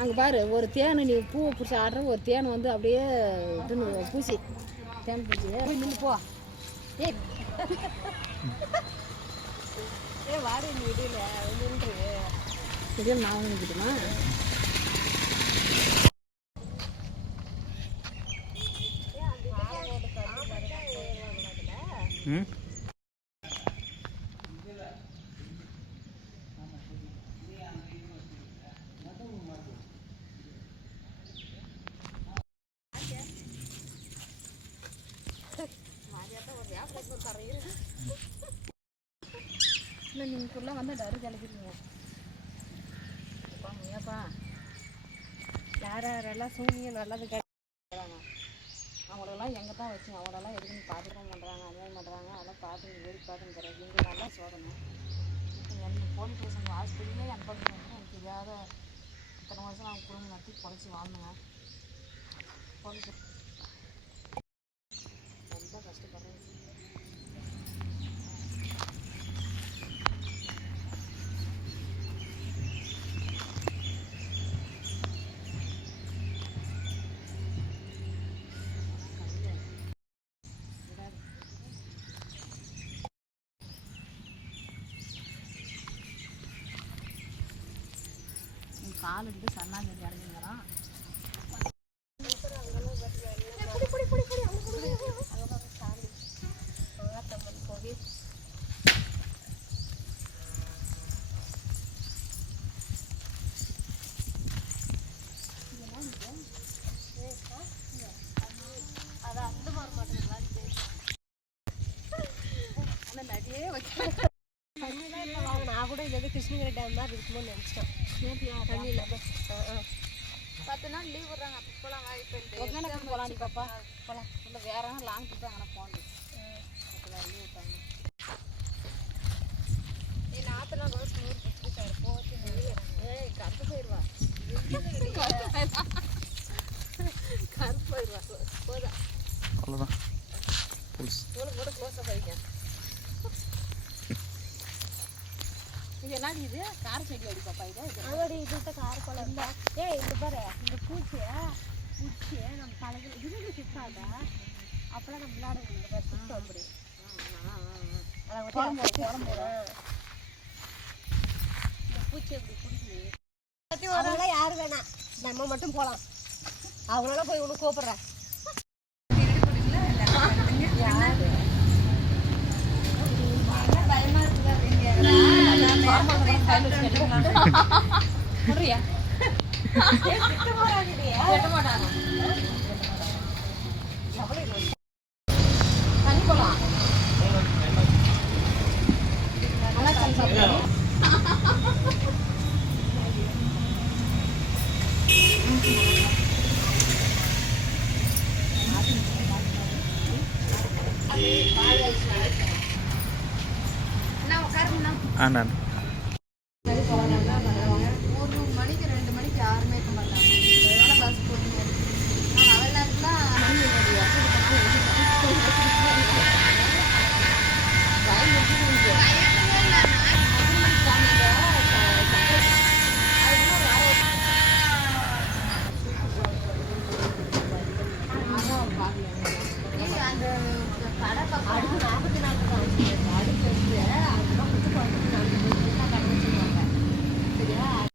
அங்கே பாரு ஒரு தேன் நீ பூவை பிடிச்சி ஆடுற ஒரு தேன் வந்து அப்படியே இதுன்னு பூசி தேன் பூச்சி நின்று போ ஏ வாடி நீ இடையில நின்று இதே நான் நினைக்கிட்டுமா இல்லை நீங்கள் ஃபுல்லாக வந்து டரு கிளப்பிடுங்க முயப்பா யார் யாரெல்லாம் சூனியம் நல்லது கேட்குறாங்க அவங்களெல்லாம் எங்கே தான் வச்சு அவங்களெல்லாம் எதுக்குன்னு பார்த்துக்க பண்ணுறாங்க அநியாயம் பண்ணுறாங்க அதெல்லாம் பார்த்து வேடி பார்த்துன்னு தராது இங்கே நல்லா சோதனை எனக்கு போலீஸ் ஸ்டேஷன் ஹாஸ்பிட்டலே அனுப்பணும் எனக்கு தெரியாத இத்தனை வருஷம் நான் குடும்பம் நடத்தி பொழைச்சி வாழ்ந்தேங்க போலீஸ் ரொம்ப கஷ்டப்படுறேன் கால் எடுத்து சன்னாங்க இறங்குங்கிறான் நான் கூட இது கிருஷ்ணகிரி டேம் மாதிரி இருக்குமோ நினச்சிட்டேன் தண்ணியில் 10 நாள் லீவ் விட்றாங்க அப்போ போகலாம் வாய்ப்பு போகலாம் நீ பாப்பா போகலாம் இல்லை வேற லாங் ட்ரிப் அங்கே போகணும் லீவ் விட்டாங்க என் ஆத்தெல்லாம் ரோஸ் 100 சார் போச்சு ஏய் கருப்பு போயிடுவா கருப்பு போயிடுவா போதா அவ்வளோதான் கூட க்ளோஸாக போய்க்க இது என்னடி இது கார செடி அடி பாப்பா இது அதோட இதுட்ட கார கொலை இல்லை ஏய் இது பாரு இந்த பூச்சியை நம்ம தலைகள் இது சிக்காதா அப்போலாம் நம்ம விளையாட முடியல சுத்தம் அப்படி இந்த பூச்சி அப்படி பிடிச்சி அவங்களாம் யாரும் வேணாம் நம்ம மட்டும் போகலாம் அவங்களால போய் ஒன்று கூப்பிட்றேன் பயமா இருக்குது தண்ணி போலாம் நான் 1 மணிக்கு 2 மணிக்கு யாருமே இருக்க மாட்டாங்க அதனால பஸ் போட்டு அவள் நேரத்தில்